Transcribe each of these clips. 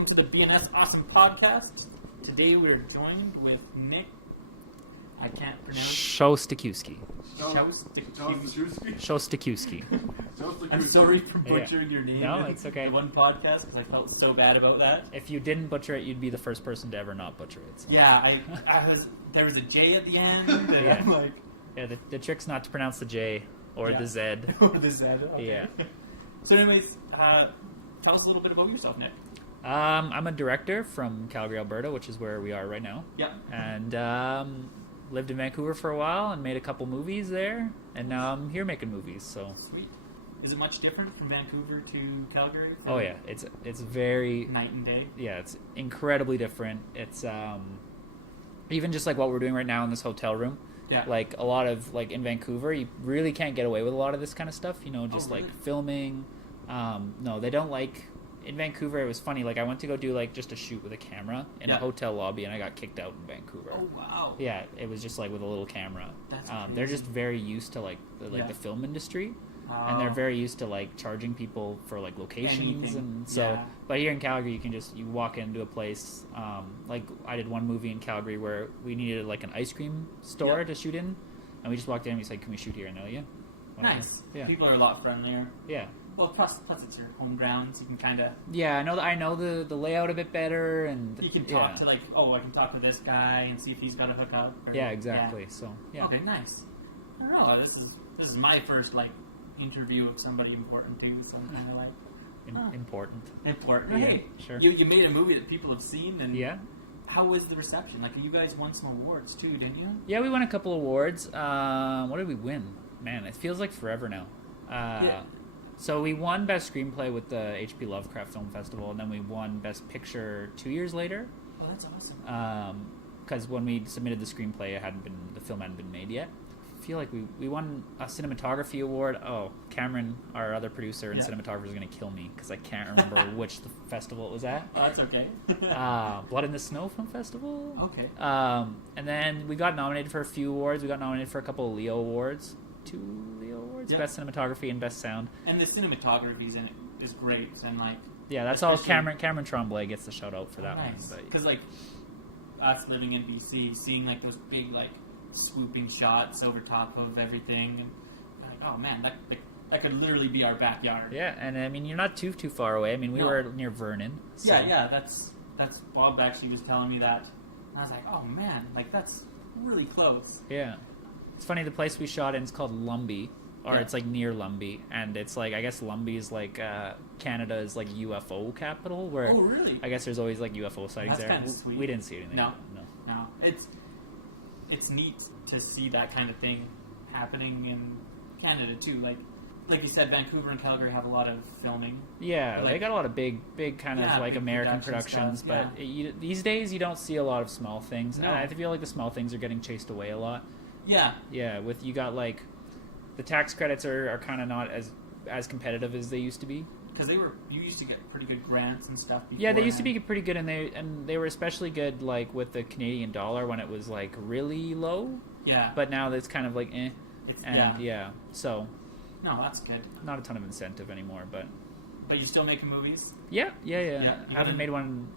Welcome to the BNS Awesome Podcast. Today we're joined with Nick. I can't pronounce. Szostakiwky. Szostakiwky. I'm sorry for butchering your name. No, it's okay. The one podcast because I felt so bad about that. If you didn't butcher it, you'd be the first person to ever not butcher it. So. Yeah, there was a J at the end. And Yeah. I'm like, Yeah, the trick's not to pronounce the J or the Z. or the Z. Okay. Yeah. So, anyways, tell us a little bit about yourself, Nick. I'm a director from Calgary, Alberta, which is where we are right now. Yeah. And lived in Vancouver for a while and made a couple movies there. And now I'm here making movies. So. Sweet. Is it much different from Vancouver to Calgary? Oh yeah, it's very night and day. Yeah, it's incredibly different. It's even just like what we're doing right now in this hotel room. Yeah. Like a lot of like in Vancouver, you really can't get away with a lot of this kind of stuff. You know, just really? like filming. No, they don't like. In Vancouver, it was funny. Like I went to go do like just a shoot with a camera in a hotel lobby, and I got kicked out in Vancouver. Oh wow. Yeah, it was just like with a little camera. That's they're just very used to like the film industry. And they're very used to like charging people for like locations. And so but here in Calgary you walk into a place like I did one movie in Calgary where we needed like an ice cream store to shoot in, and we just walked in and we said, can we shoot here? And they're like, yeah. Nice. Yeah. People are a lot friendlier. Yeah. Well, plus it's your home ground, so you can kind of... Yeah, I know the layout a bit better, and... You can talk to, like, I can talk to this guy and see if he's got a hookup. Or, yeah, exactly, so, yeah. Okay, nice. I don't know, this is my first, like, interview of somebody important, too, so I'm kind of like... Important. Important. Yeah, hey, sure. You made a movie that people have seen, and... Yeah. How was the reception? Like, you guys won some awards, too, didn't you? Yeah, we won a couple awards. What did we win? Man, it feels like forever now. Yeah. So we won Best Screenplay with the H.P. Lovecraft Film Festival, and then we won Best Picture 2 years later. Oh, that's awesome. Because when we submitted the screenplay, the film hadn't been made yet. I feel like we won a cinematography award. Oh, Cameron, our other producer and cinematographer, is going to kill me because I can't remember which festival it was at. Oh, that's okay. Blood in the Snow Film Festival. Okay. And then we got nominated for a few awards. We got nominated for a couple of Leo Awards. 2 Leo Awards, Best Cinematography and Best Sound. And the cinematography in it is great, and like that's all. Cameron Tremblay gets the shout out for that one. Because like us living in BC, seeing like those big like swooping shots over top of everything, and like, oh man, that could literally be our backyard. Yeah, and I mean you're not too far away. I mean we were near Vernon. So. Yeah, that's Bob actually was telling me that. And I was like, oh man, like that's really close. Yeah. It's funny, the place we shot in is called Lumbee, or it's like near Lumbee, and it's like, I guess Lumbee is like Canada's like UFO capital, where really? I guess there's always like UFO sightings there. Kind of sweet. We didn't see anything. No. It's neat to see that kind of thing happening in Canada too. Like you said, Vancouver and Calgary have a lot of filming. Yeah, they got a lot of big kind of like American productions, but these days you don't see a lot of small things. No. And I feel like the small things are getting chased away a lot. Yeah. Yeah, you got like the tax credits are kind of not as competitive as they used to be. Because you used to get pretty good grants and stuff before. Yeah, they used to be pretty good, and they were especially good like with the Canadian dollar when it was like really low. Yeah. But now it's kind of like eh. So. No, that's good. Not a ton of incentive anymore, but. But you still making movies? Yeah. I haven't made one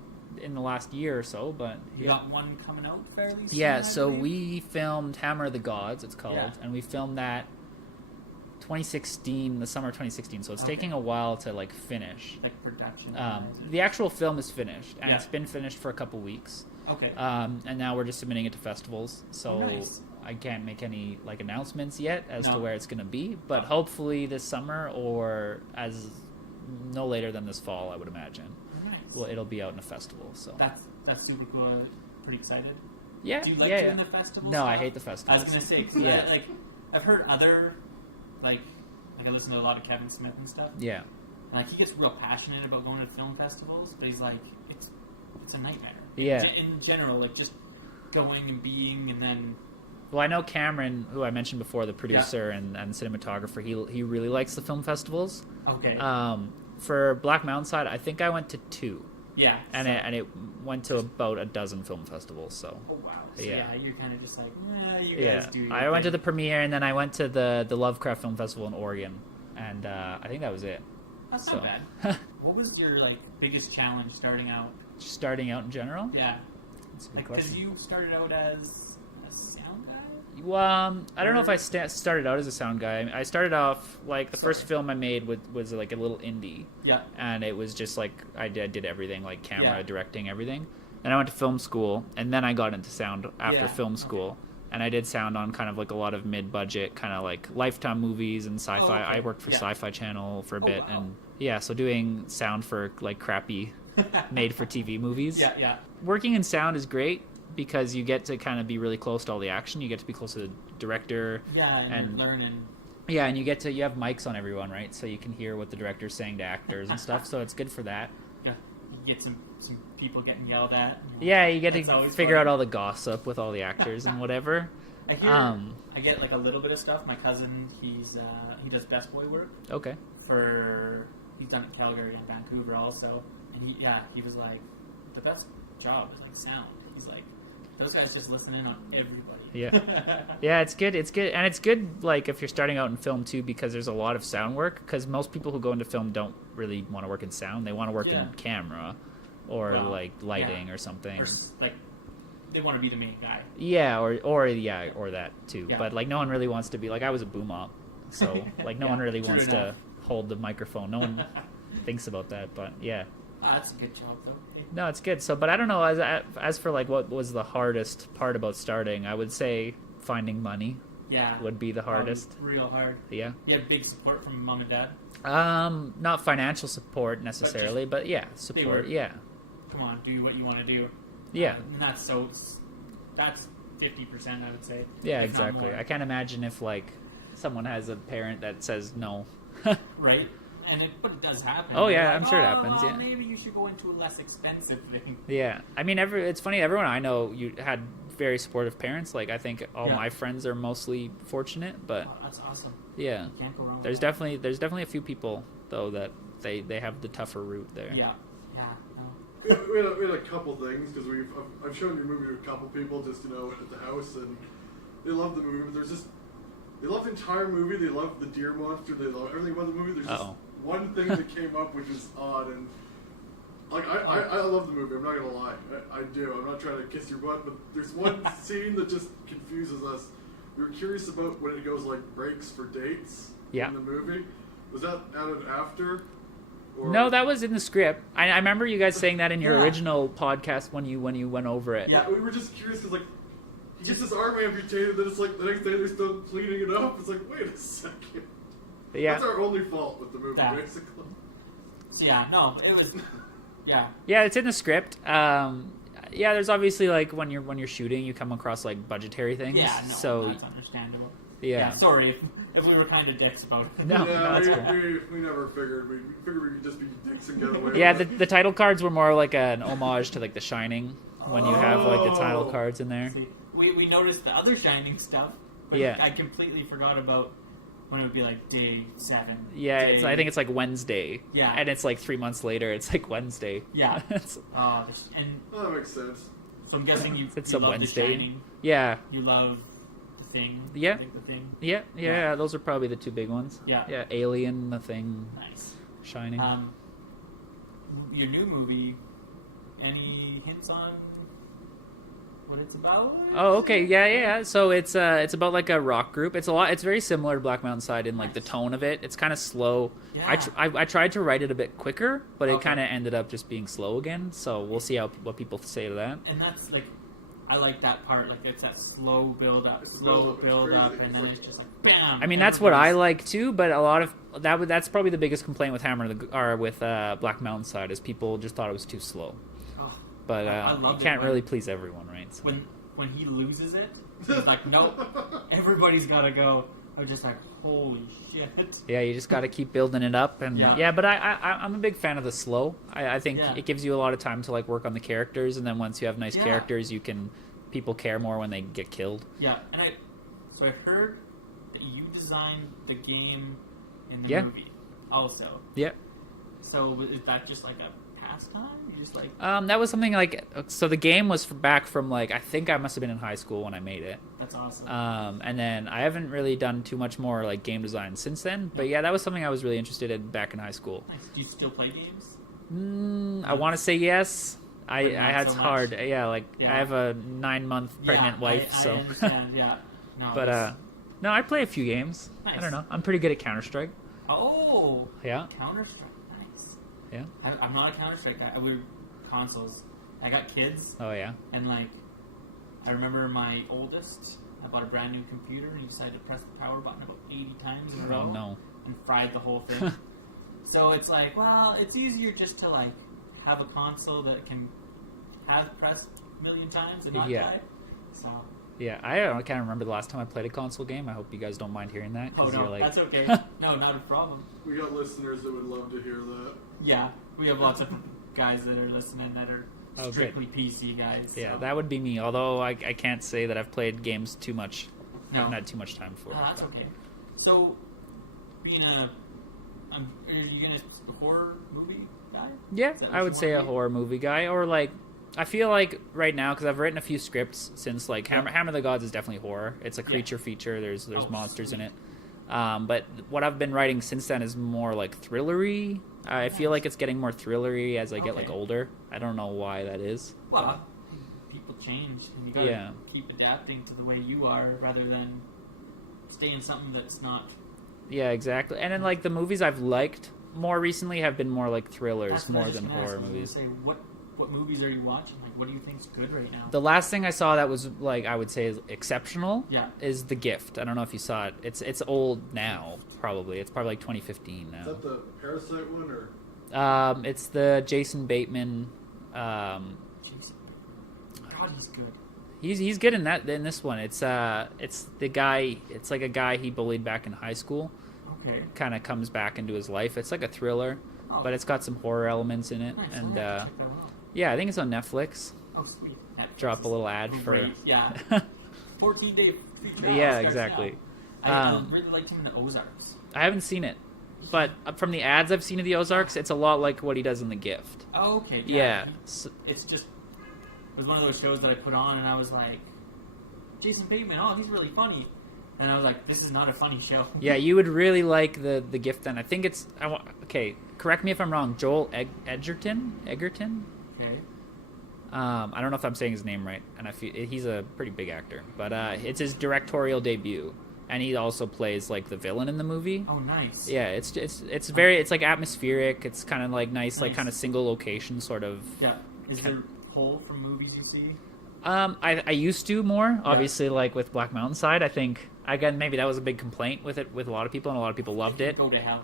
in the last year or so, but you got one coming out fairly soon. Yeah, so we filmed Hammer of the Gods, it's called, and we filmed that 2016, the summer of 2016. So it's taking a while to like finish. Like production. The actual film is finished, and it's been finished for a couple weeks. Okay. And now we're just submitting it to festivals. So nice. I can't make any like announcements yet as to where it's going to be, but hopefully this summer or as no later than this fall, I would imagine. Nice. Well, it'll be out in a festival. So that's super cool. Pretty excited. Yeah. Do you like doing the festivals? No, stuff? I hate the festivals. I was gonna say, cause I've heard other like I listen to a lot of Kevin Smith and stuff. Yeah. And like he gets real passionate about going to film festivals, but he's like it's a nightmare. Yeah. In general, like just going and being and then. Well, I know Cameron, who I mentioned before, the producer and cinematographer. He really likes the film festivals. Okay. For Black Mountain Side, I think I went to 2. Yeah. And it went to about a dozen film festivals. So. Oh wow. So you're kind of just like, you guys do. I went to the premiere, and then I went to the Lovecraft Film Festival in Oregon, and I think that was it. That's not bad. What was your like biggest challenge starting out? Starting out in general? Yeah. That's a good Like, question. because you started out as a sound guy? Well, I don't know if I started out as a sound guy. I started off, like, the first film I made was like a little indie. Yeah. And it was just like, I did everything, like camera, directing, everything. Then I went to film school, and then I got into sound after film school. Okay. And I did sound on kind of like a lot of mid-budget, kind of like Lifetime movies and sci-fi. Oh, okay. I worked for Sci-Fi Channel for a bit. Wow. And yeah, so doing sound for like crappy made-for-TV movies. Yeah. Working in sound is great because you get to kind of be really close to all the action. You get to be close to the director. Yeah, and you're learning. Yeah, and you have mics on everyone, right? So you can hear what the director's saying to actors and stuff. So it's good for that. Yeah, you get some people getting yelled at. Yeah, you get to figure out all the gossip with all the actors and whatever. I get like a little bit of stuff. My cousin, he does best boy work. Okay. He's done it in Calgary and Vancouver also, and he was like, the best job is like sound. He's like, those guys just listen in on everybody. Yeah. Yeah, it's good. It's good. And it's good, like, if you're starting out in film, too, because there's a lot of sound work. Because most people who go into film don't really want to work in sound. They want to work in camera or, like, lighting or something. Or, like, they want to be the main guy. Yeah, or that, too. Yeah. But, like, no one really wants to be... Like, I was a boom op. So, like, no one really wants to hold the microphone. No one thinks about that. But, yeah. Oh, that's a good job, though. No, it's good. So, but I don't know. As for like what was the hardest part about starting, I would say finding money. Yeah, would be the hardest. Real hard. Yeah. You had big support from mom and dad. Not financial support necessarily, but yeah, support. Yeah. Come on, do what you want to do. Yeah. And that's 50%, I would say. Yeah, exactly. I can't imagine if like someone has a parent that says no. Right. But it does happen. Oh yeah, I'm sure it happens. Yeah, maybe you should go into a less expensive thing. Yeah, I mean, it's funny. Everyone I know, you had very supportive parents. Like I think all my friends are mostly fortunate, but that's awesome. Yeah, you can't go wrong. There's definitely a few people though that they have the tougher route there. Yeah. No. We had a couple things because I've shown your movie to a couple people just at the house, and they love the movie. But they love the entire movie. They love the deer monster. They love everything about the movie. There's just one thing that came up which is odd, and like I love the movie. I'm not gonna lie, I do. I'm not trying to kiss your butt, but there's one scene that just confuses us. We were curious about when it goes like breaks for dates in the movie. Was that added after? Or? No, that was in the script. I remember you guys saying that in your original podcast when you went over it. Yeah, we were just curious because like he gets his arm amputated, then it's like the next day they're still cleaning it up. It's like, wait a second. Yeah. That's our only fault with the movie, basically. So it was, Yeah, it's in the script. There's obviously like when you're shooting, you come across like budgetary things. Yeah, no, so that's understandable. Yeah. Sorry if we were kind of dicks about it. No, that's cool. We never figured. We figured we could just be dicks and get away. Yeah, the title cards were more like an homage to like The Shining when you have like the title cards in there. See, we noticed the other Shining stuff, but I completely forgot about when it would be like day 7. Yeah, I think it's like Wednesday. Yeah. And it's like 3 months later, it's like Wednesday. Yeah. That makes sense. So I'm guessing you love Wednesday. The Shining. Yeah. You love The Thing. Yeah. I think The Thing. Yeah, those are probably the 2 big ones. Yeah. Yeah, Alien, The Thing. Nice. Shining. Your new movie, any hints on what it's about? Oh, okay, yeah. So it's about like a rock group. It's very similar to Black Mountain Side in like the tone of it. It's kind of slow. Yeah. I tried to write it a bit quicker, but it kind of ended up just being slow again. So we'll see what people say to that. And that's like, I like that part. Like it's that slow build up, and then it's just like bam. I mean, that's what I like too. But a lot of that's probably the biggest complaint with Black Mountain Side is people just thought it was too slow. But you can't really please everyone, right? So. When he loses it, he's like, nope, everybody's got to go. I was just like, holy shit. Yeah, you just got to keep building it up. And but I'm a big fan of the slow. I think it gives you a lot of time to like work on the characters, and then once you have nice characters, people care more when they get killed. Yeah, and I heard that you designed the game in the movie also. Yeah. So is that just like a pastime? You just like that was something like, so the game was back from like, I think I must have been in high school when I made it. That's awesome. And then I haven't really done too much more like game design since then. But yeah, that was something I was really interested in back in high school. Nice. Do you still play games? I want to say yes. I had so hard. much. Yeah, like I have a 9-month pregnant wife, so. I understand. Yeah. No, but no, I play a few games. Nice. I don't know. I'm pretty good at Counter-Strike. Oh. Yeah. Counter-Strike. Nice. Yeah. I'm not a Counter-Strike guy. We're consoles. I got kids. Oh yeah. And like, I remember my oldest. I bought a brand new computer, and he decided to press the power button about 80 times in a row. Oh no. And fried the whole thing. So it's like, well, it's easier just to like have a console that can have pressed a million times and not die. So. Yeah, I can't remember the last time I played a console game. I hope you guys don't mind hearing that. Oh, no, you're like... that's okay. No, not a problem. We got listeners that would love to hear that. Yeah, we have lots of guys that are listening that are strictly PC guys. Yeah, so. that would be me, although I can't say that I've played games too much. I No. haven't had too much time for it. That's okay. So, being are you going to horror movie guy? Yeah, I would say a horror movie guy, or like... I feel like right now, because I've written a few scripts since, like, Hammer of the Gods is definitely horror. It's a creature feature. There's monsters in it. But what I've been writing since then is more, like, thrillery. I feel like it's getting more thrillery as I get, like, older. I don't know why that is. Well, people change, and you gotta keep adapting to the way you are, rather than stay in something that's not... Yeah, exactly. And then, like, the movies I've liked more recently have been more, like, thrillers more than horror movies. Say, what movies are you watching? Like, what do you think's good right now? The last thing I saw that was, like, I would say is exceptional is The Gift. I don't know if you saw it. It's old now, probably. It's probably like 2015 now. Is that the Parasite one, or? It's the Jason Bateman. God, he's good. He's good in this one. It's the guy. It's like a guy he bullied back in high school. Okay. Kind of comes back into his life. It's like a thriller, but it's got some horror elements in it. Nice. And Check that out. yeah, I think it's on Netflix. Oh, sweet. Netflix Drop a little ad great. for 14-day free trial. Yeah, exactly. I really liked him in the Ozarks. I haven't seen it, but from the ads I've seen of the Ozarks, it's a lot like what he does in The Gift. Oh, okay. Yeah. It's just, it was one of those shows that I put on, and I was like, Jason Bateman, oh, he's really funny. And I was like, this is not a funny show. Yeah, you would really like the Gift then. I think it's... okay, correct me if I'm wrong. Joel Edgerton? Okay. I don't know if I'm saying his name right, and I feel he's a pretty big actor. But it's his directorial debut, and he also plays like the villain in the movie. Oh, nice. Yeah, it's very... It's like atmospheric. It's kind of like nice, like kind of single location sort of... Yeah. Is there pull from movies you see? I used to more, obviously, like with Black Mountain Side. I think, again, maybe that was a big complaint with it with a lot of people, and a lot of people loved it. Go to hell.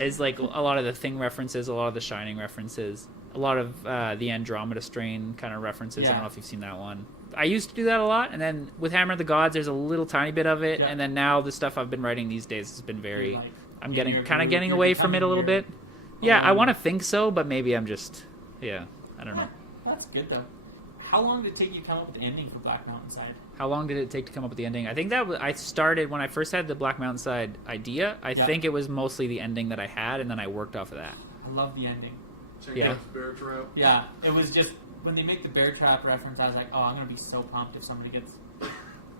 It's like a lot of the Thing references, a lot of the Shining references, a lot of the Andromeda Strain kind of references. I don't know if you've seen that one. I used to do that a lot, and then with Hammer of the Gods, there's a little tiny bit of it, and then now the stuff I've been writing these days has been very... I'm getting away from it a little bit. Yeah, I want to think so, but maybe I'm just... Yeah, I don't know. That's good, though. How long did it take you to come up with the ending for Black Mountain Side? How long did it take to come up with the ending? I think that I started when I first had the Black Mountain Side idea. I think it was mostly the ending that I had, and then I worked off of that. I love the ending. Check out the bear trap. Yeah, it was just when they make the bear trap reference, I was like, oh, I'm gonna be so pumped if somebody gets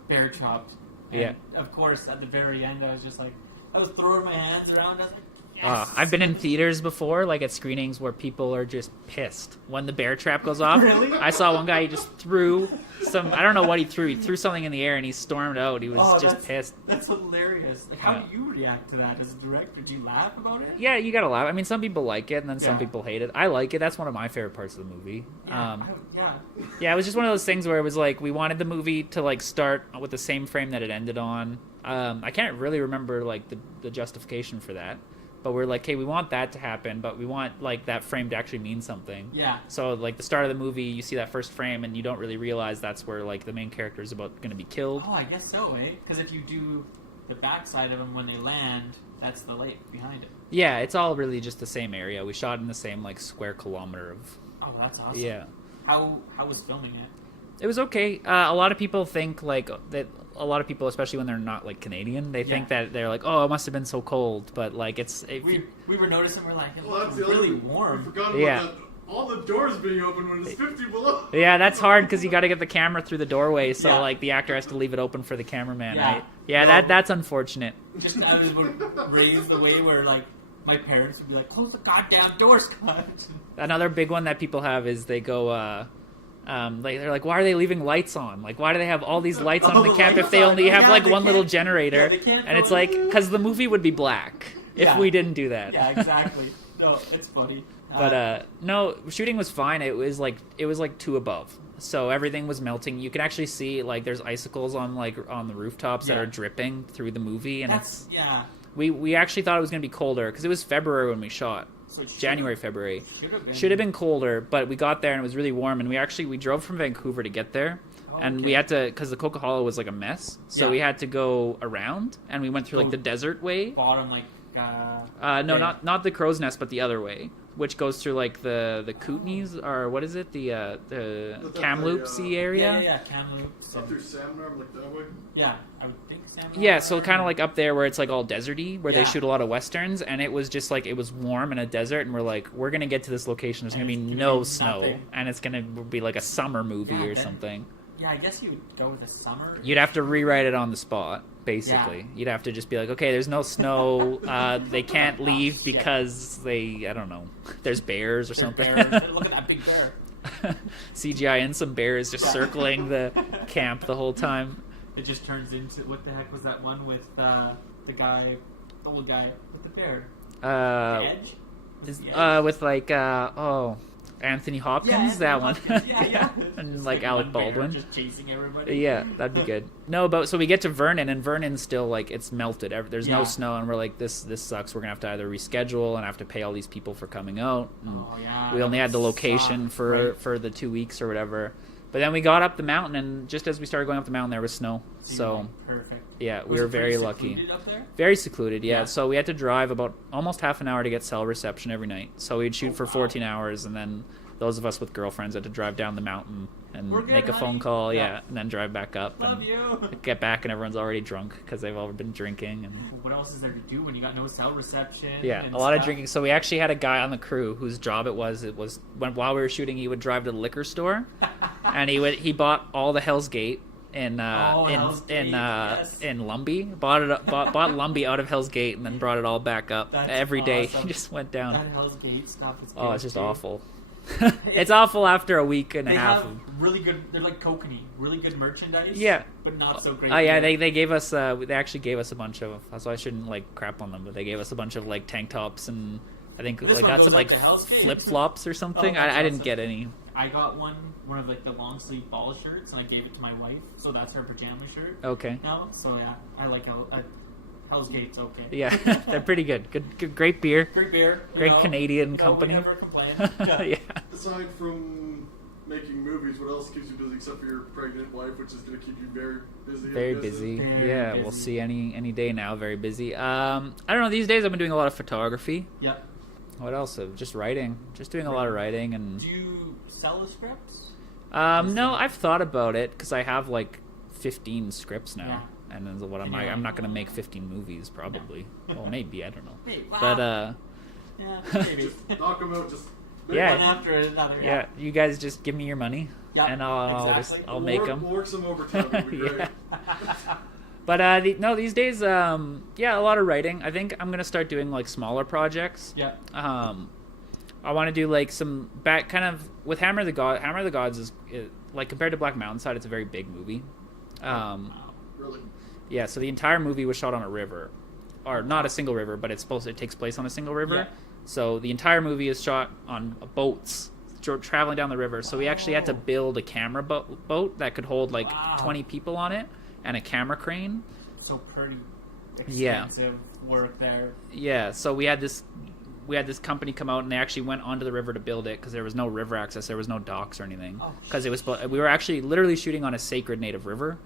bear chopped. And of course, at the very end, I was just like, I was throwing my hands around. I was like, yes. I've been in theaters before, like at screenings where people are just pissed when the bear trap goes off. Really? I saw one guy, he just threw some, I don't know what he threw. He threw something in the air and he stormed out. He was just pissed. That's hilarious. Like, how do you react to that as a director? Do you laugh about it? Yeah, you gotta laugh. I mean, some people like it and then some people hate it. I like it. That's one of my favorite parts of the movie. Yeah, it was just one of those things where it was like, we wanted the movie to like start with the same frame that it ended on. I can't really remember like the justification for that. But we're like, hey, we want that to happen, but we want like that frame to actually mean something. Yeah. So like the start of the movie, you see that first frame, and you don't really realize that's where like the main character is going to be killed. Oh, I guess so, eh? Because if you do the backside of them when they land, that's the lake behind it. Yeah, it's all really just the same area. We shot in the same like square kilometer of. Oh, that's awesome. Yeah. How was filming it? It was okay. A lot of people think like that. A lot of people, especially when they're not like Canadian, they think that they're like, "Oh, it must have been so cold." But like, we were noticing, we're like, it that's really warm. We forgot about all the doors being open when it's 50 below. Yeah, that's hard because you got to get the camera through the doorway, so like the actor has to leave it open for the cameraman, right? Yeah, that's unfortunate. Just I was raised the way where like my parents would be like, "Close the goddamn doors, Scott." Another big one that people have is they go, they're like, why are they leaving lights on? Like, why do they have all these lights on the camp if they only have like one little generator? And it's like, because the movie would be black if we didn't do that. Yeah, exactly. No, it's funny. But no, shooting was fine. It was like 2 above, so everything was melting. You can actually see like there's icicles on the rooftops that are dripping through the movie, and we actually thought it was gonna be colder because it was February when we shot. So January, February. Should have been colder, but we got there and it was really warm. And we drove from Vancouver to get there, and we had to, because the Coca Hollow was like a mess, so we had to go around, and we went through like the desert way. Bottom no, not the Crow's Nest, but the other way, which goes through like the Kootenays, or what is it, the Kamloops-y area. Yeah, Kamloops. Up through Salmon, like that way. Yeah, I would think Salmon. Yeah, so kind of like up there where it's like all deserty, where they shoot a lot of westerns, and it was just like it was warm in a desert, and we're like, we're gonna get to this location. There's gonna be no snow, and it's gonna be like a summer movie or something. Yeah, I guess you would go with a summer. You'd have to rewrite it on the spot, basically. Yeah. You'd have to just be like, okay, there's no snow. They can't leave because I don't know, there's bears or something. Bears. Look at that big bear. CGI and some bears just circling the camp the whole time. It just turns into, what the heck was that one with the old guy with the bear? The Edge? With like, Anthony Hopkins, that one. Yeah. And like Alec Baldwin. Just chasing everybody. Yeah, that'd be good. No, but so we get to Vernon, and Vernon's still like, it's melted. There's no snow, and we're like, this sucks. We're gonna have to either reschedule and have to pay all these people for coming out. And we only had the location for the 2 weeks or whatever. But then we got up the mountain, and just as we started going up the mountain, there was snow. So perfect. Yeah, we were very lucky. Up there? Very secluded, yeah. So we had to drive about almost half an hour to get cell reception every night. So we'd shoot for 14 hours, and then those of us with girlfriends had to drive down the mountain and make a phone call, and then drive back up. Love you. Get back, and everyone's already drunk because they've all been drinking. And what else is there to do when you got no cell reception? Yeah, a lot of drinking. So we actually had a guy on the crew whose job it was while we were shooting, he would drive to the liquor store, and he bought all the Hell's Gate in Lumbee. Bought Lumbee out of Hell's Gate and then brought it all back up. That's every day. Awesome. He just went down. That Hell's Gate stuff is good. Oh, it's just awful. It's awful after a week and a half. They have really good. They're like kokanee, really good merchandise. Yeah, but not so great. Oh yeah, they gave us. They actually gave us a bunch of. So I shouldn't like crap on them, but they gave us a bunch of like tank tops and I think like got some like flip flops or something. I didn't get any. I got one of like the long sleeve ball shirts, and I gave it to my wife, so that's her pajama shirt. Okay. Now, so yeah, I like a Hell's Gate's okay. Yeah, they're pretty good. Good, great beer. Great beer. Great Canadian company. We never complain. Yeah. Aside from making movies, what else keeps you busy except for your pregnant wife, which is going to keep you very busy? Very busy. Yeah, we'll see any day now. Very busy. I don't know. These days I've been doing a lot of photography. Yep. What else? Just writing. Just doing a lot of writing. And do you sell the scripts? No, I've thought about it because I have like 15 scripts now. Yeah. And then what I'm not going to make 15 movies probably. No. Well, maybe, I don't know. Maybe. Wow. But yeah, maybe. Just knock them out. Just one after another. Yeah, you guys just give me your money, and I'll make them. We'll work some overtime. It'll be great. But these days, a lot of writing. I think I'm gonna start doing like smaller projects. Yeah. I want to do like some back kind of with Hammer of the Gods. Hammer of the Gods is like compared to Black Mountainside, it's a very big movie. Really? Yeah. So the entire movie was shot on a river, or not a single river, but it takes place on a single river. Yeah. So the entire movie is shot on boats traveling down the river. So we actually had to build a camera boat that could hold like 20 people on it and a camera crane. So pretty expensive work there. Yeah. So we had this company come out and they actually went onto the river to build it because there was no river access. There was no docks or anything. Because we were actually literally shooting on a sacred native river.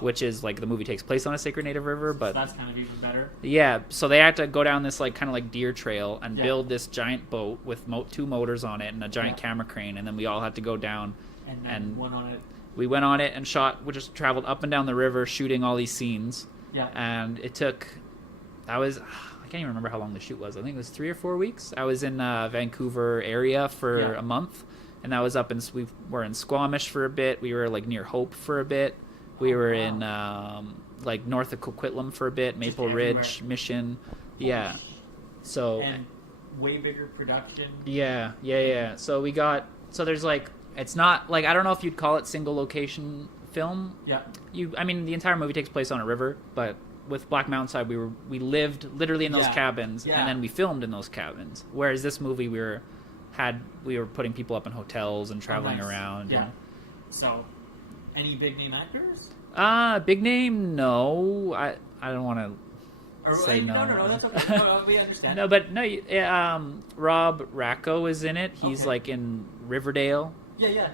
Which is like the movie takes place on a sacred native river, but so that's kind of even better. Yeah, so they had to go down this like kind of like deer trail and build this giant boat with 2 motors on it and a giant camera crane, and then we all had to go down and went on it. We went on it and shot. We just traveled up and down the river shooting all these scenes. Yeah, and it took I can't even remember how long the shoot was. I think it was 3 or 4 weeks. I was in Vancouver area for a month, and I was we were in Squamish for a bit. We were like near Hope for a bit. We were in like north of Coquitlam for a bit, Maple Ridge, Mission. Yeah. So and way bigger production. Yeah. So there's like, it's not like, I don't know if you'd call it single location film. Yeah. I mean, the entire movie takes place on a river, but with Black Mountainside, we lived literally in those cabins, and then we filmed in those cabins. Whereas this movie, we were putting people up in hotels and traveling around. Yeah. So, any big name actors? Big name? No. I don't want to say no. No, that's okay. No, we understand. No, but no. Rob Racco is in it. He's like in Riverdale. Yeah.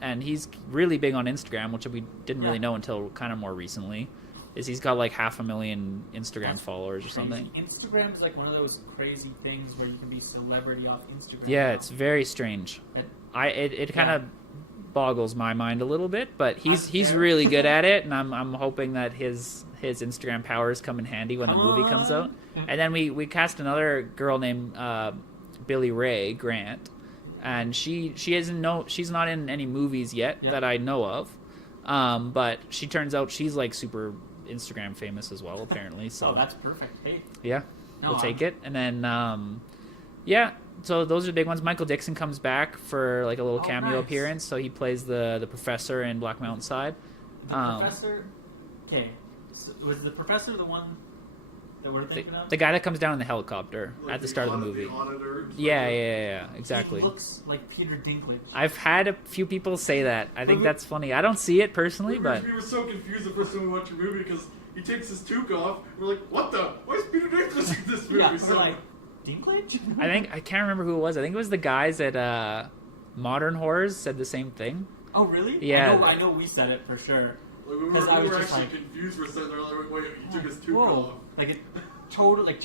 And he's really big on Instagram, which we didn't really know until kind of more recently. He's got like 500,000 Instagram followers or something. Instagram is like one of those crazy things where you can be celebrity off Instagram. Yeah, it's very strange. It kind of boggles my mind a little bit, but he's really good at it, and I'm hoping that his Instagram powers come in handy when the movie comes out. And then we cast another girl named Billy Ray Grant, and she's not in any movies yet that I know of, but she turns out she's like super Instagram famous as well, apparently. So that's perfect. Hey, we'll take it. And then so those are the big ones. Michael Dixon comes back for like a little cameo appearance, so he plays the professor in Black Mountainside. The professor. Okay, so was the professor the one that we're thinking of? The guy that comes down in the helicopter at the start of the movie. Yeah, exactly. He looks like Peter Dinklage. I've had a few people say that. I think that's funny. I don't see it personally, but we were so confused the first time we watched the movie because he takes his toque off. We're like, what the? Why is Peter Dinklage in this movie? Yeah, we're like, Dinklage? I can't remember who it was. I think it was the guys at Modern Horrors said the same thing. Oh, really? Yeah. I know we said it for sure. Like, we were actually confused for a second. They're like, wait, he took his toque off. Like, it totally, like,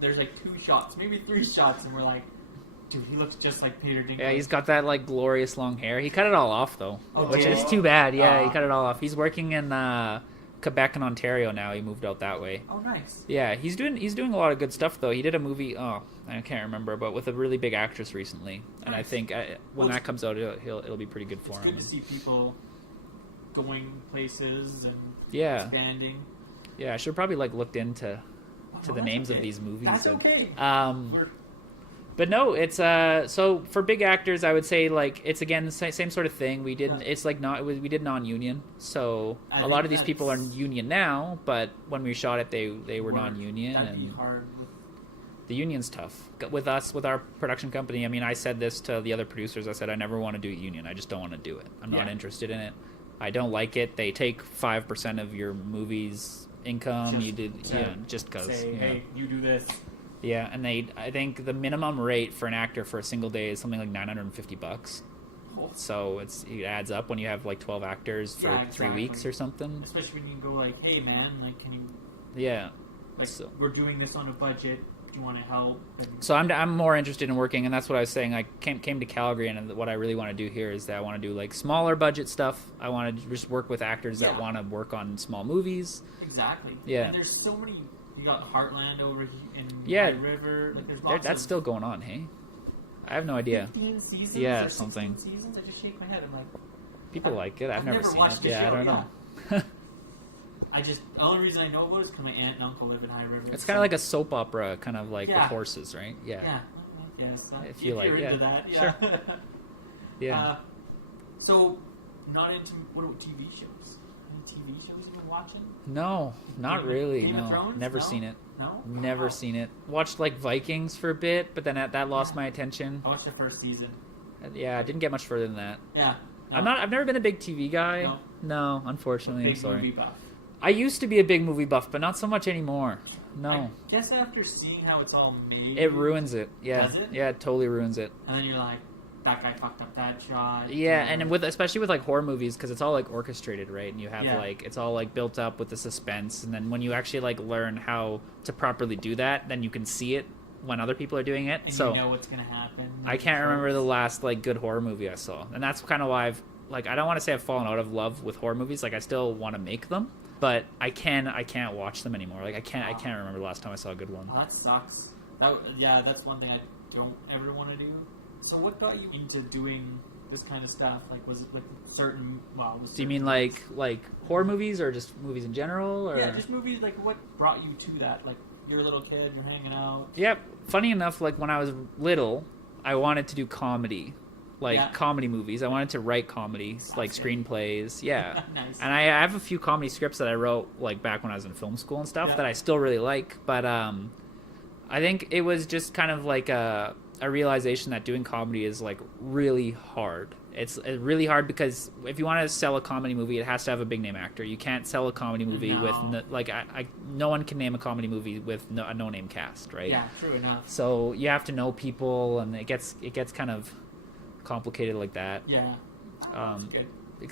there's like 2 shots, maybe 3 shots, and we're like, dude, he looks just like Peter Dinklage. Yeah, he's got that, like, glorious long hair. He cut it all off, though, which is too bad. Yeah, he cut it all off. He's working in Quebec and Ontario now. He moved out that way. Oh, nice. Yeah, he's doing a lot of good stuff, though. He did a movie, I can't remember, but with a really big actress recently. And I think when that comes out, it'll be pretty good for him. It's good to see people going places and expanding. Yeah, I should probably looked into the names of these movies. That's okay. But no, it's so for big actors, I would say it's again the same sort of thing. We did we did non-union, so a lot of these people are union now. But when we shot it, they were non-union. That'd be hard. The union's tough with us, with our production company. I mean, I said this to the other producers. I said I never want to do a union. I just don't want to do it. I'm not interested in it. I don't like it. They take 5% of your movie's income. Just because. Hey, you do this. Yeah, and I think the minimum rate for an actor for a single day is something like $950. Oh. So it adds up when you have 12 actors for 3 weeks or something. Especially when you go hey man, can you? Yeah. We're doing this on a budget. Do you want to help? So I'm more interested in working, and that's what I was saying. I came to Calgary, and what I really want to do here is that I want to do smaller budget stuff. I want to just work with actors that want to work on small movies. Exactly. Yeah. And there's so many. You got Heartland over here in High River. There's lots that's still going on. Hey, I have no idea. 15 seasons. Yeah, or something. Seasons. I just shake my head. I'm like, people like it. I've never seen watched it. The show, I don't know. the only reason I know about it is because my aunt and uncle live in High River. It's kind of like a soap opera, kind of with horses, right? Yeah. Yeah. Yes. If you're into that, Sure. Yeah. So, not into what about TV shows? Any TV shows you've been watching? No, not really. Game of Thrones? Never seen it. No. Never seen it. Watched Vikings for a bit, but then that lost my attention. I watched the first season. Yeah, I didn't get much further than that. Yeah. No. I've never been a big TV guy. No, unfortunately. Big I'm sorry. movie buff. I used to be a big movie buff, but not so much anymore. No. I guess after seeing how it's all made, it ruins it. Yeah. Does it? Yeah, it totally ruins it. And then you're like, that guy fucked up that shot. Yeah, and especially with horror movies, because it's all orchestrated, right? And you have it's all built up with the suspense, and then when you actually learn how to properly do that, then you can see it when other people are doing it. And so you know what's gonna happen. I can't remember the last good horror movie I saw, and that's kind of why I don't want to say I've fallen out of love with horror movies. I still want to make them, but I can't watch them anymore. Like I can't remember the last time I saw a good one. Oh, that sucks. That's one thing I don't ever want to do. So what got you into doing this kind of stuff? Like, was it with certain? Well, do you mean like horror movies or just movies in general? Or? Yeah, just movies. Like, what brought you to that? Like, you're a little kid, you're hanging out. Yep. Funny enough, like when I was little, I wanted to do comedy. Comedy movies. I wanted to write comedies, like screenplays. Yeah. Nice. And I have a few comedy scripts that I wrote like back when I was in film school and stuff that I still really like. But I think it was just kind of like a realization that doing comedy is like really hard. It's really hard because if you want to sell a comedy movie, it has to have a big name actor. You can't sell a comedy movie with no one can name a comedy movie with a no name cast, right? Yeah, true enough. So you have to know people, and it gets kind of complicated like that. Yeah. That's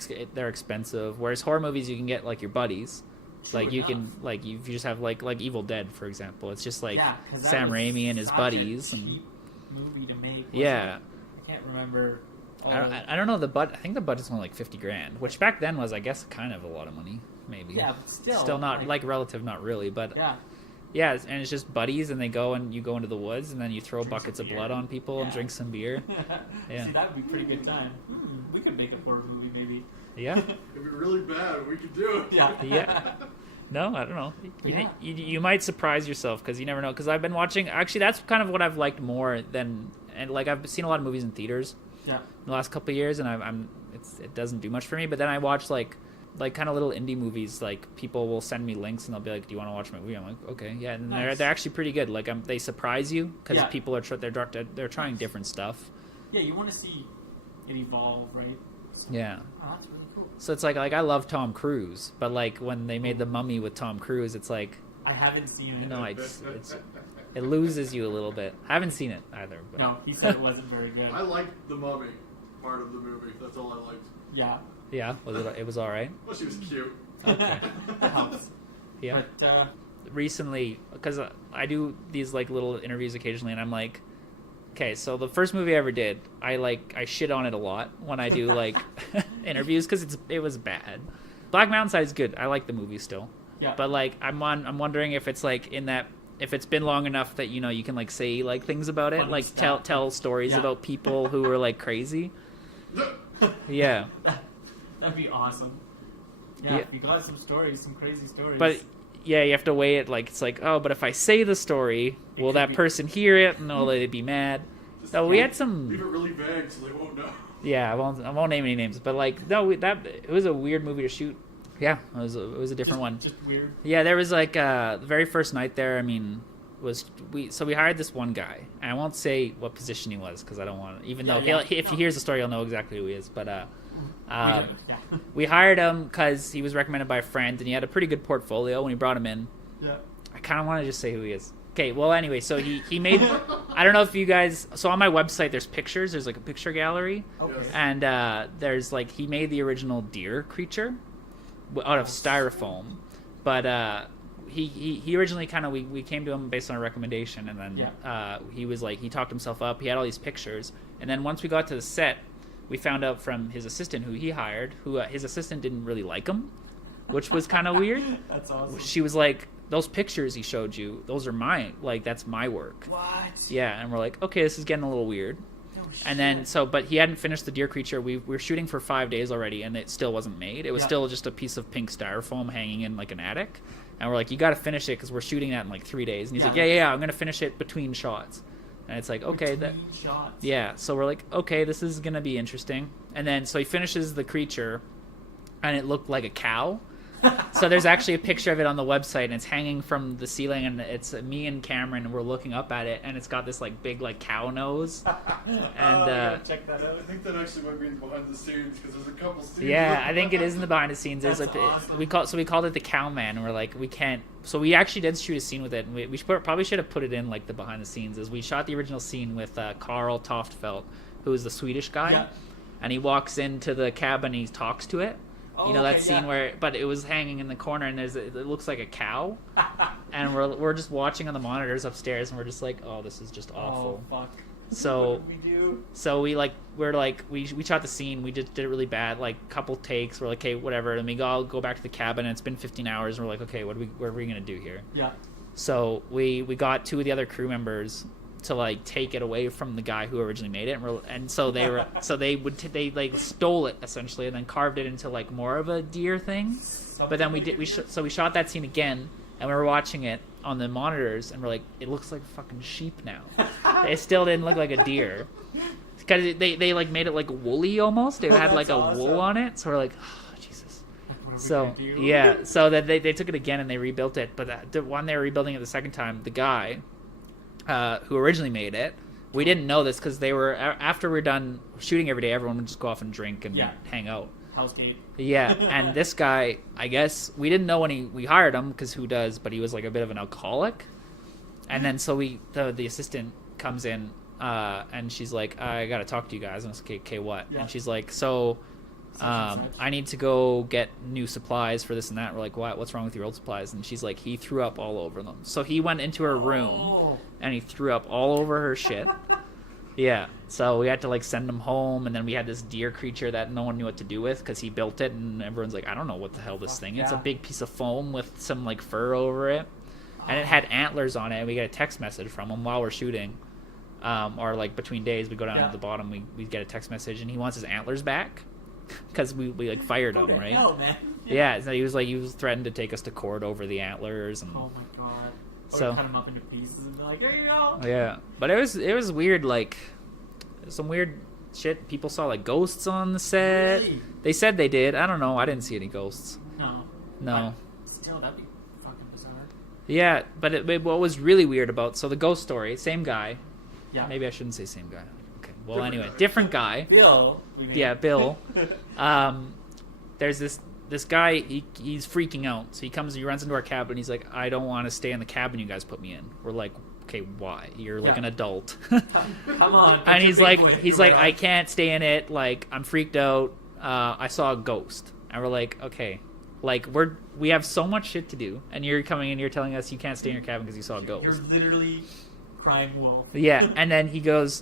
good. They're expensive. Whereas horror movies, you can get like your buddies. True like you enough. can like you just have like Evil Dead, for example. It's just like 'cause that Sam was Raimi and his such buddies. A cheap movie to make. Yeah. I can't remember. I don't know the budget. I think the budget's only like $50,000, which back then was, I guess, kind of a lot of money. Maybe. Yeah, but still not like relative, not really, but yeah. Yeah, and it's just buddies, and you go into the woods, and then you throw buckets of blood on people and drink some beer. Yeah. See, that would be a pretty good time. We could make a horror movie, maybe. Yeah. It'd be really bad. We could do it. Yeah. Yeah. No, I don't know. You might surprise yourself because you never know. Because I've been watching. Actually, that's kind of what I've liked more than. And like I've seen a lot of movies in theaters. Yeah. In the last couple of years, and it doesn't do much for me. But then I watch like kind of little indie movies. Like people will send me links and they'll be like, "Do you want to watch my movie?" I'm like, "Okay, yeah." And Nice. they're actually pretty good. Like they surprise you because Yeah. people are they're trying different stuff. Yeah, you want to see it evolve, right? So, Yeah. Oh, that's really cool. So it's like I love Tom Cruise, but like when they made The Mummy with Tom Cruise, it's like I haven't seen it. no, it loses you a little bit. I haven't seen it either. But. No, he said it wasn't very good. I liked the mummy part of the movie. That's all I liked. Yeah. Yeah, it was all right. Well, she was cute. Okay. That helps. Yeah. But Recently, because I do these like little interviews occasionally, and I'm like, okay, so the first movie I ever did, I shit on it a lot when I do like interviews because it was bad. Black Mountain Side is good. I like the movie still. yeah. But like I'm wondering if it's like if it's been long enough that you can like say like things about it, Funny like stuff. tell stories Yeah. about people who are like crazy. Yeah. That'd be awesome. Yeah, Yeah. you got some crazy stories. But yeah, you have to weigh it like it's like, oh, but if I say the story, will could that be- person hear it and will they be mad? Just No, we leave- had some. Leave it really vague so they won't know. Yeah, I won't name any names, but like no, it was a weird movie to shoot. Yeah, it was a different one. Just weird. Yeah, there was like the very first night there. I mean, we hired this one guy, and I won't say what position he was because I don't want to. Even though if he hears the story, he'll know exactly who he is. But Yeah. we hired him because he was recommended by a friend, and he had a pretty good portfolio. When we brought him in, Yeah. I kind of want to just say who he is. Okay, well, anyway, so he made. I don't know if you guys. So on my website, there's pictures. There's like a picture gallery, Okay. Yes. and there's like he made the original deer creature out of styrofoam, but he originally kind of we came to him based on a recommendation, and then he was like he talked himself up. He had all these pictures, and then once we got to the set, we found out from his assistant who he hired, who his assistant didn't really like him, which was kind of weird. That's awesome. She was like, those pictures he showed you, those are mine. Like, that's my work. What? Yeah, and we're like, okay, this is getting a little weird. No And then, shit. but he hadn't finished the deer creature. We were shooting for 5 days already, and it still wasn't made. It was still just a piece of pink styrofoam hanging in, like, an attic. And we're like, you got to finish it, because we're shooting that in, like, 3 days. And he's like, yeah, I'm going to finish it between shots. And it's like, okay. Between shots. Yeah, so we're like, okay, this is going to be interesting. And then, so he finishes the creature, and it looked like a cow. So there's actually a picture of it on the website, and it's hanging from the ceiling, and it's me and Cameron, and we're looking up at it, and it's got this like big like cow nose. And I gotta check that out. I think that actually might be in behind the scenes because there's a couple scenes. yeah, I think it is in the behind the scenes. There's That's like awesome. we called it the cow man, and we're like, we can't. So we actually did shoot a scene with it, and we probably should have put it in like the behind the scenes. Is we shot the original scene with Carl Toftfelt, who is the Swedish guy, Yeah. and he walks into the cabin, and he talks to it. You know that okay, scene yeah. where, but it was hanging in the corner, and it looks like a cow, and we're just watching on the monitors upstairs, and we're just like, oh, this is just awful. Oh fuck. So What did we do? So we shot the scene. We just did it really bad, like couple takes. We're like, okay, whatever. And we all go back to the cabin. And it's been 15 hours. And we're like, okay, what are we gonna do here? Yeah. So we got 2 of the other crew members to like take it away from the guy who originally made it, and so they like stole it essentially, and then carved it into like more of a deer thing. But then we shot that scene again, and we were watching it on the monitors, and we're like, it looks like fucking sheep now. It still didn't look like a deer. Because they like made it like woolly almost. It had like a wool on it. So we're like, oh, Jesus. So yeah, so that they took it again and they rebuilt it. But the one they were rebuilding it the second time, the guy who originally made it, we didn't know this because they were after we're done shooting every day, everyone would just go off and drink and hang out. House date. Yeah, and this guy, I guess we didn't know when we hired him because who does? But he was like a bit of an alcoholic. And then so the assistant comes in. And she's like, I gotta talk to you guys. And I was like, okay, what? Yeah. And she's like, so, I need to go get new supplies for this and that. We're like, what? What's wrong with your old supplies? And she's like, he threw up all over them. So he went into her room and he threw up all over her shit. Yeah. So we had to like send him home, and then we had this deer creature that no one knew what to do with because he built it, and everyone's like, I don't know what the hell this thing is. It's a big piece of foam with some like fur over it, and it had antlers on it. And we got a text message from him while we're shooting. Or like between days, we go down to the bottom, we get a text message, and he wants his antlers back because we like fired him, right? Hell, man. Yeah, so he was threatened to take us to court over the antlers, and oh my god. Or so cut him up into pieces and be like, here you go. Yeah, but it was weird, like some weird shit. People saw like ghosts on the set. Really? They said they did. I don't know. I didn't see any ghosts. No. No. Still, that'd be fucking bizarre. Yeah, but what was really weird about the ghost story, same guy. Yeah. Maybe I shouldn't say same guy. Okay. Well, different guy. Bill. Yeah, Bill. There's this guy. He's freaking out. So he runs into our cabin. He's like, I don't want to stay in the cabin you guys put me in. We're like, okay, why? You're like an adult. Come on. And he's like, I can't stay in it. Like, I'm freaked out. I saw a ghost. And we're like, okay. Like, we have so much shit to do, and you're coming in, you're telling us you can't stay in your cabin because you saw a ghost. You're literally crying wolf. Yeah, and then he goes,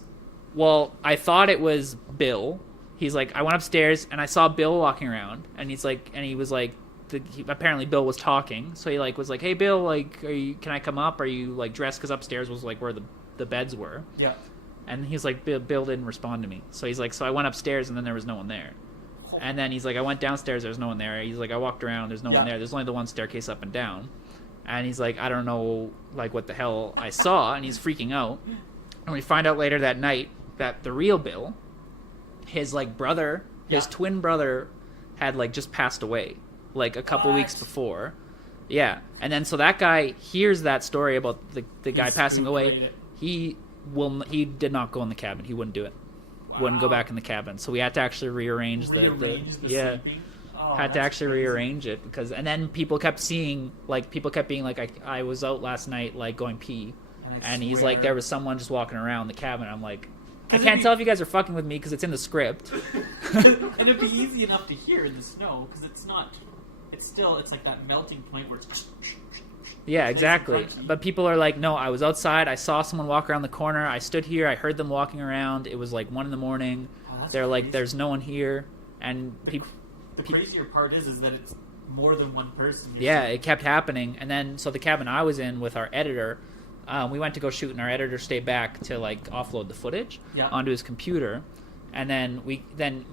well, I thought it was Bill. He's like, I went upstairs and I saw Bill walking around, and he was like, apparently Bill was talking, so he like was like, hey Bill, like, can I come up? Are you like dressed? Because upstairs was like where the beds were. Yeah. And he's like, Bill didn't respond to me, so he's like, so I went upstairs and then there was no one there. And then he's like, I went downstairs, there's no one there. He's like, I walked around, there's no one there. There's only the one staircase up and down. And he's like, I don't know, like, what the hell I saw. And he's freaking out. And we find out later that night that the real Bill, his, like, brother, his twin brother, had, like, just passed away, like, a couple weeks before. Yeah. And then so that guy hears that story about the guy passing away. He did not go in the cabin. He wouldn't do it. Wow. Wouldn't go back in the cabin. So we had to actually rearrange the sleeping? Oh, had to actually rearrange it and then people kept being like, I was out last night, like, going pee, and he's like, there was someone just walking around the cabin. I'm like, I can't tell if you guys are fucking with me because it's in the script. And it'd be easy enough to hear in the snow because it's like that melting point where it's yeah, exactly. But people are like, no, I was outside, I saw someone walk around the corner, I stood here, I heard them walking around, it was like 1 a.m. They're crazy. Like, there's no one here, and the crazier part is that it's more than one person. Yeah, it kept happening. And then, so the cabin I was in with our editor, we went to go shoot, and our editor stayed back to, like, offload the footage onto his computer. And then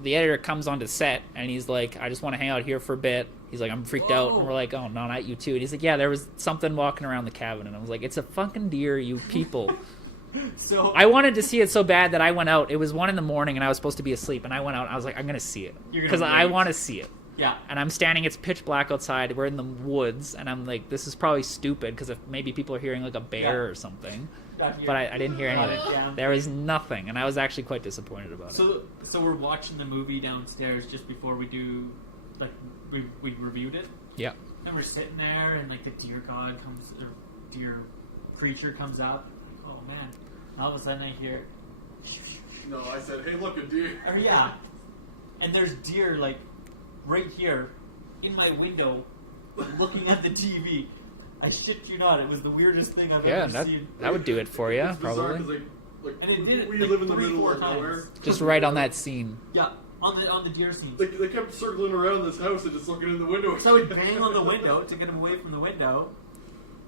the editor comes onto set, and he's like, I just want to hang out here for a bit. He's like, I'm freaked out. And we're like, oh, no, not you too. And he's like, yeah, there was something walking around the cabin. And I was like, it's a fucking deer, you people. So I wanted to see it so bad that I went out. It was 1 a.m, and I was supposed to be asleep. And I went out, and I was like, I'm going to see it. Because I want to see it. Yeah. And I'm standing, it's pitch black outside. We're in the woods. And I'm like, this is probably stupid because if maybe people are hearing like a bear or something. But I didn't hear anything. There was nothing. And I was actually quite disappointed about it. So we're watching the movie downstairs just before we do, like, we reviewed it. Yeah. And we're sitting there, and like the deer god comes, or deer creature comes up. Oh man. And all of a sudden I hear. No, I said, hey, look, a deer. Or yeah. And there's deer, like, right here in my window looking at the TV. I shit you not, it was the weirdest thing I've ever seen. That would do it for you, it's probably. Bizarre, like, like, and it did it we like live in the 3-4 middle of times. nowhere. Just right on that scene. Yeah, on the deer scene. They kept circling around this house and just looking in the window. So we'd bang on the window to get him away from the window,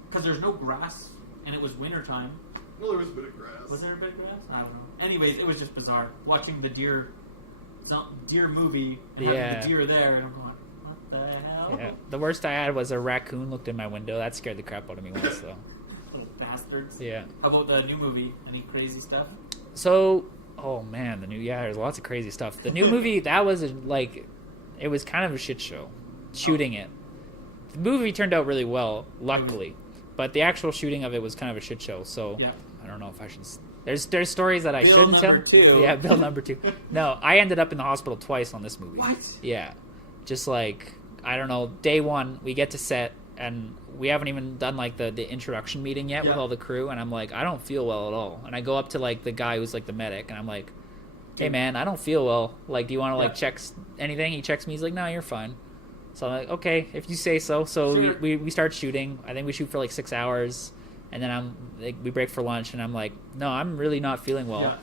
because there's no grass, and it was winter time. Well, there was a bit of grass. Was there a bit of grass? I don't know. Anyways, it was just bizarre watching the deer movie and having the deer there, and I'm going, what the hell? Yeah. The worst I had was a raccoon looked in my window. That scared the crap out of me once, though. Little bastards. Yeah. How about the new movie? Any crazy stuff? So, oh man, there's lots of crazy stuff. The new movie, that was it was kind of a shit show. Shooting it. The movie turned out really well, luckily. But the actual shooting of it was kind of a shit show, so Yeah. I don't know if I should... There's stories that I Bill shouldn't tell. number 2. Yeah, Bill number 2. No, I ended up in the hospital twice on this movie. What? Yeah. Just like, I don't know, day one, we get to set, and we haven't even done like the introduction meeting yet with all the crew, and I'm like, I don't feel well at all. And I go up to like the guy who's like the medic, and I'm like, hey man, I don't feel well. Like, do you want to like check anything? He checks me. He's like, no, you're fine. So I'm like, okay, if you say so. So Sure. we start shooting. I think we shoot for like 6 hours, and then we break for lunch, and I'm like, no, I'm really not feeling well. Yeah.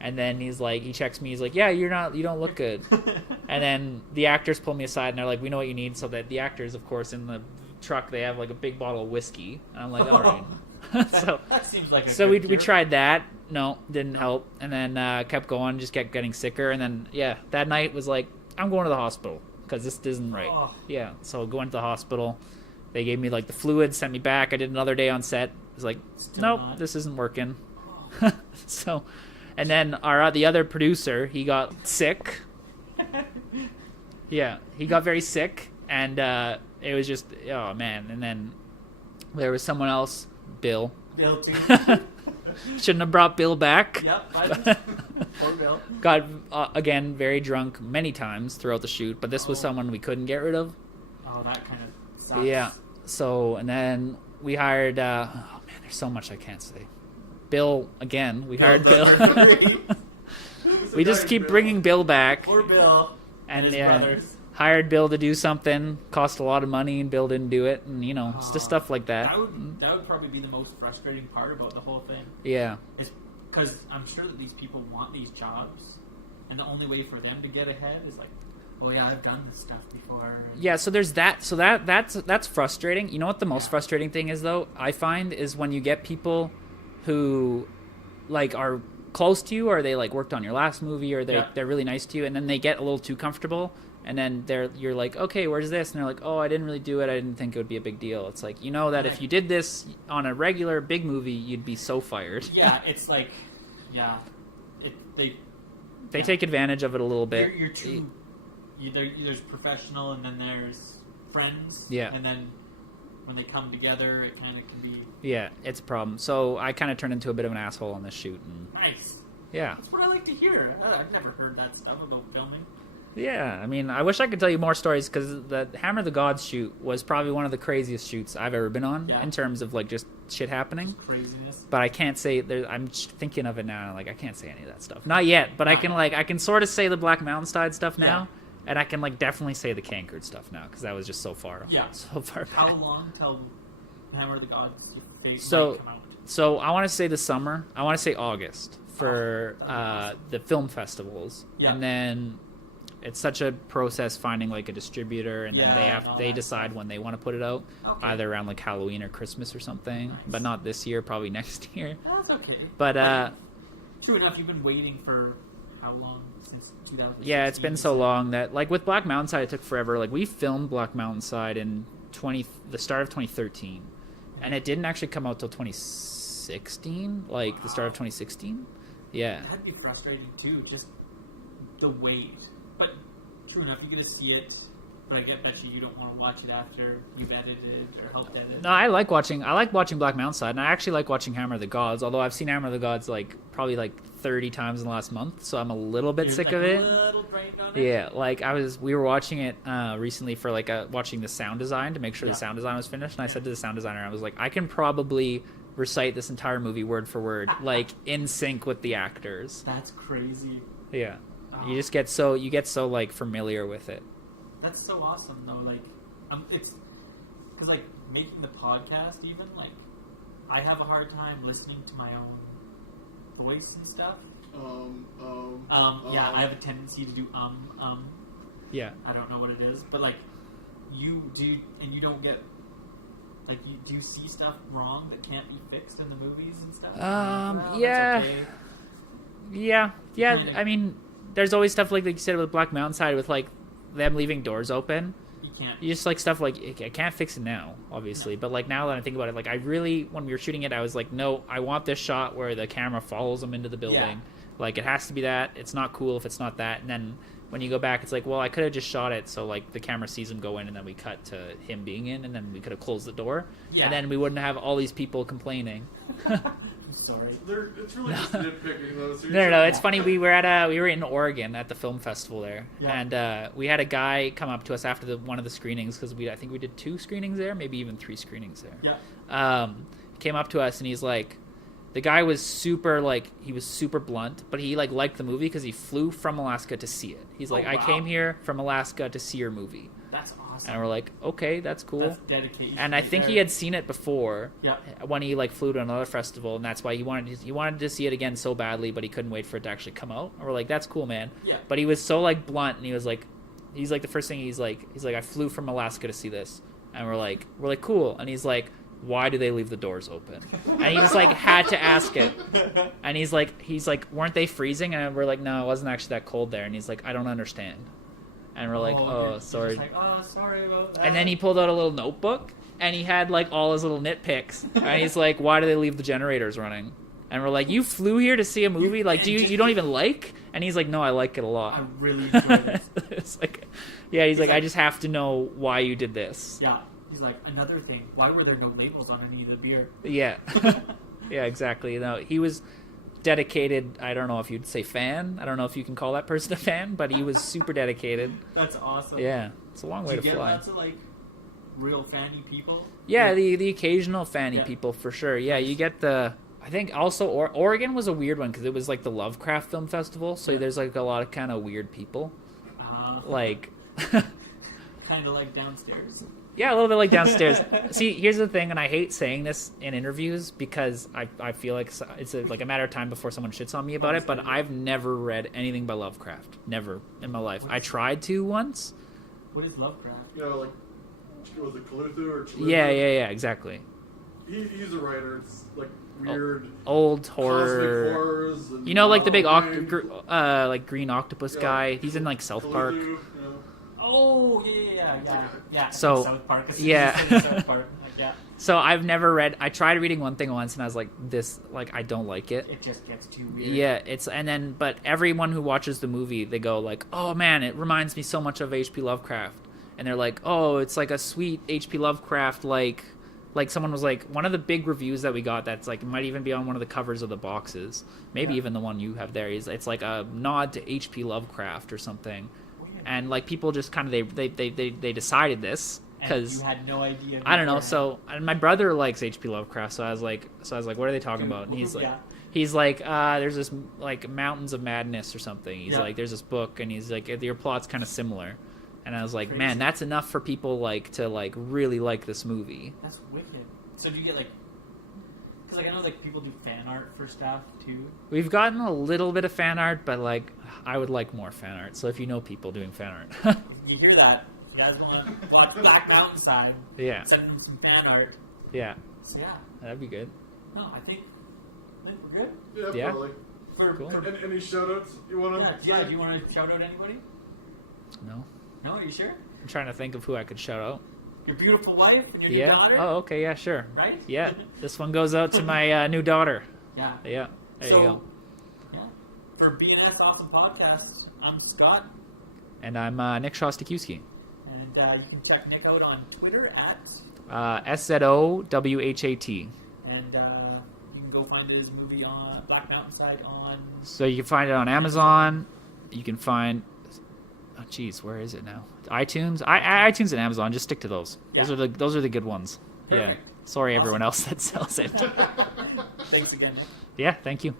And then he checks me. He's like, yeah, you don't look good. And then the actors pull me aside, and they're like, we know what you need. So that the actors, of course, in the truck, they have like a big bottle of whiskey. And I'm like, all right. So that seems like a so good we cure. tried that. No, didn't help. And then kept going, just kept getting sicker. And then that night was like, I'm going to the hospital because this isn't right. Oh. Yeah, so going to the hospital. They gave me like the fluid, sent me back. I did another day on set. It was like, Still nope, not. this isn't working. So, and then the other producer, he got sick. Yeah, he got very sick, and it was just, oh man. And then there was someone else, Bill. Bill too. Shouldn't have brought Bill back. Yep. Poor Bill. Got again very drunk many times throughout the shoot, but this was someone we couldn't get rid of. Oh, that kind of sucks. Yeah. So, and then we hired. Oh man, there's so much I can't say. Bill again. We hired Bill. We just keep bringing Bill back. Poor Bill and his brothers. Hired Bill to do something, cost a lot of money, and Bill didn't do it, and it's just stuff like that. That would probably be the most frustrating part about the whole thing. Yeah. Is because I'm sure that these people want these jobs, and the only way for them to get ahead is like, oh yeah, I've done this stuff before. Yeah, so there's that. So that's frustrating. You know what the most frustrating thing is though? I find is when you get people who like are close to you, or they like worked on your last movie, or they're really nice to you, and then they get a little too comfortable. And then you're like, okay, where's this? And they're like, oh, I didn't really do it. I didn't think it would be a big deal. It's like, you know that if you did this on a regular big movie, you'd be so fired. Yeah, it's like, they take advantage of it a little bit. You're too. There's professional, and then there's friends. Yeah. And then when they come together, it kind of can be. Yeah, it's a problem. So I kind of turned into a bit of an asshole on this shoot. And, Nice. yeah. That's what I like to hear. I've never heard that stuff about filming. Yeah, I mean, I wish I could tell you more stories because the Hammer of the Gods shoot was probably one of the craziest shoots I've ever been on in terms of like just shit happening. Craziness. But I can't say I'm thinking of it now. And like I can't say any of that stuff. Not yet, but I can sort of say the Black Mountainside stuff now, and I can like definitely say the Cankerd stuff now because that was just so far. Yeah. So far back. How long till Hammer of the Gods might come out? So I want to say the summer. I want to say August for the film festivals, and then. It's such a process finding like a distributor, and then they decide when they want to put it out, either around like Halloween or Christmas or something. Nice. But not this year, probably next year. That's okay. But true enough, you've been waiting for how long? Since 2016? Yeah, it's been so long that like with Black Mountainside, it took forever. Like we filmed Black Mountainside in the start of 2013, and it didn't actually come out till 2016, like the start of 2016. Yeah, that'd be frustrating too. Just the wait. But true enough, you're gonna see it. But I bet you don't want to watch it after you've edited or helped edit. No, I like watching Black Mountainside, and I actually like watching Hammer of the Gods. Although I've seen Hammer of the Gods like probably like 30 times in the last month, so I'm a little bit sick of it. A little drained on it. Yeah, like we were watching it recently for like watching the sound design to make sure the sound design was finished, and I said to the sound designer, I was like, I can probably recite this entire movie word for word, like in sync with the actors. That's crazy. Yeah. You just get so like familiar with it. That's so awesome though. Like, it's because like making the podcast, even like I have a hard time listening to my own voice and stuff. I have a tendency to do Yeah. I don't know what it is, but like you don't get like do you see stuff wrong that can't be fixed in the movies and stuff? Yeah. That's okay. Yeah. Kinda, I mean, there's always stuff like you said with Black Mountain Side with like them leaving doors open. You just like stuff like I can't fix it now, obviously, but like now that I think about it, like I really, when we were shooting it, I was like, no, I want this shot where the camera follows them into the building. Yeah. Like it has to be that. It's not cool if it's not that. And then when you go back, it's like, well, I could have just shot it so like the camera sees him go in, and then we cut to him being in, and then we could have closed the door, and then we wouldn't have all these people complaining. Sorry. It's really just nitpicking though. So No. It's funny. We were in Oregon at the film festival there, Yeah. and we had a guy come up to us after one of the screenings because I think we did 2 screenings there, maybe even 3 screenings there. Yeah. Came up to us and he's like, the guy was super blunt, but he like liked the movie because he flew from Alaska to see it. He's like, wow. I came here from Alaska to see your movie. That's awesome. And we're like, okay, that's cool. That's dedication. And I think he had seen it before. Yeah. When he like flew to another festival, and that's why he wanted to see it again so badly, but he couldn't wait for it to actually come out. And we're like, that's cool, man. Yeah. But he was so like blunt, and he's like the first thing he's like I flew from Alaska to see this, and we're like cool, and he's like, why do they leave the doors open? And he just like had to ask it, and he's like weren't they freezing? And we're like, no, it wasn't actually that cold there. And he's like, I don't understand. And we're like, oh, sorry. Like, sorry about that. And then he pulled out a little notebook, and he had like all his little nitpicks. And he's like, why do they leave the generators running? And we're like, you flew here to see a movie? Like, you don't even like? And he's like, no, I like it a lot. I really enjoy this. It's like, yeah, he's like, I just have to know why you did this. Yeah. He's like, another thing, why were there no labels on any of the beer? Yeah. Yeah, exactly. No, he was dedicated. I don't know if you'd say fan. I don't know if you can call that person a fan, but he was super dedicated. That's awesome. Yeah. It's a long way to Did you fly. get lots of, like, real fanny people? Yeah, Like, the occasional fanny people for sure. Yeah, you get the... I think also Oregon was a weird one because it was like the Lovecraft Film Festival, so there's like a lot of kind of weird people. Like... kind of like downstairs. Yeah, a little bit like downstairs. See, here's the thing, and I hate saying this in interviews because I feel like it's like a matter of time before someone shits on me about it, but I've never read anything by Lovecraft. Never in my life. I tried to once. What is Lovecraft? You know, like, was it Cthulhu or Cthulhu? Yeah, exactly. He's a writer. It's like weird... Old horror. Cosmic horrors. And you know, like the big Halloween. like green octopus guy. He's in like South Park. Cthulhu, Oh, yeah. So, South Park. yeah. South Park. Like, yeah. So I've never read. I tried reading one thing once, and I was like, "This, like, I don't like it." It just gets too weird. Yeah, but everyone who watches the movie, they go like, "Oh man, it reminds me so much of H.P. Lovecraft," and they're like, "Oh, it's like a sweet H.P. Lovecraft like." Like someone was like, one of the big reviews that we got that's like, it might even be on one of the covers of the boxes, maybe even the one you have there. It's like a nod to H.P. Lovecraft or something. And like people just kind of they decided this because you had no idea. I don't know. So and my brother likes H.P. Lovecraft, so I was like, what are they talking about? And he's like, there's this like Mountains of Madness or something. He's like, there's this book, and he's like, your plot's kind of similar. And I was like, man, that's enough for people like to like really like this movie. That's wicked. So do you get like? Because like I know like people do fan art for stuff too. We've gotten a little bit of fan art, but like I would like more fan art. So if you know people doing fan art, you hear that? You guys want to watch Black Mountain Side? Yeah. Send them some fan art. Yeah. So yeah. That'd be good. No, I think we're good. Yeah, probably. Cool. Any shout-outs you want to... Yeah, do you want to shout out anybody? No. No, are you sure? I'm trying to think of who I could shout out. Your beautiful wife and your new daughter? Oh, okay, yeah, sure. Right? Yeah. This one goes out to my new daughter. Yeah. Yeah. There you go. Yeah. For BNS Awesome Podcasts, I'm Scott. And I'm Nick Szostakiwky. And you can check Nick out on Twitter at... SZOWHAT. And you can go find his movie on Black Mountain Side on... So you can find it on Amazon. You can find... Oh, geez, where is it now? iTunes? iTunes and Amazon. Just stick to those. Yeah. Those are the good ones. Perfect. Yeah. Sorry, everyone else that sells it. Thanks again, Nick. Yeah, thank you.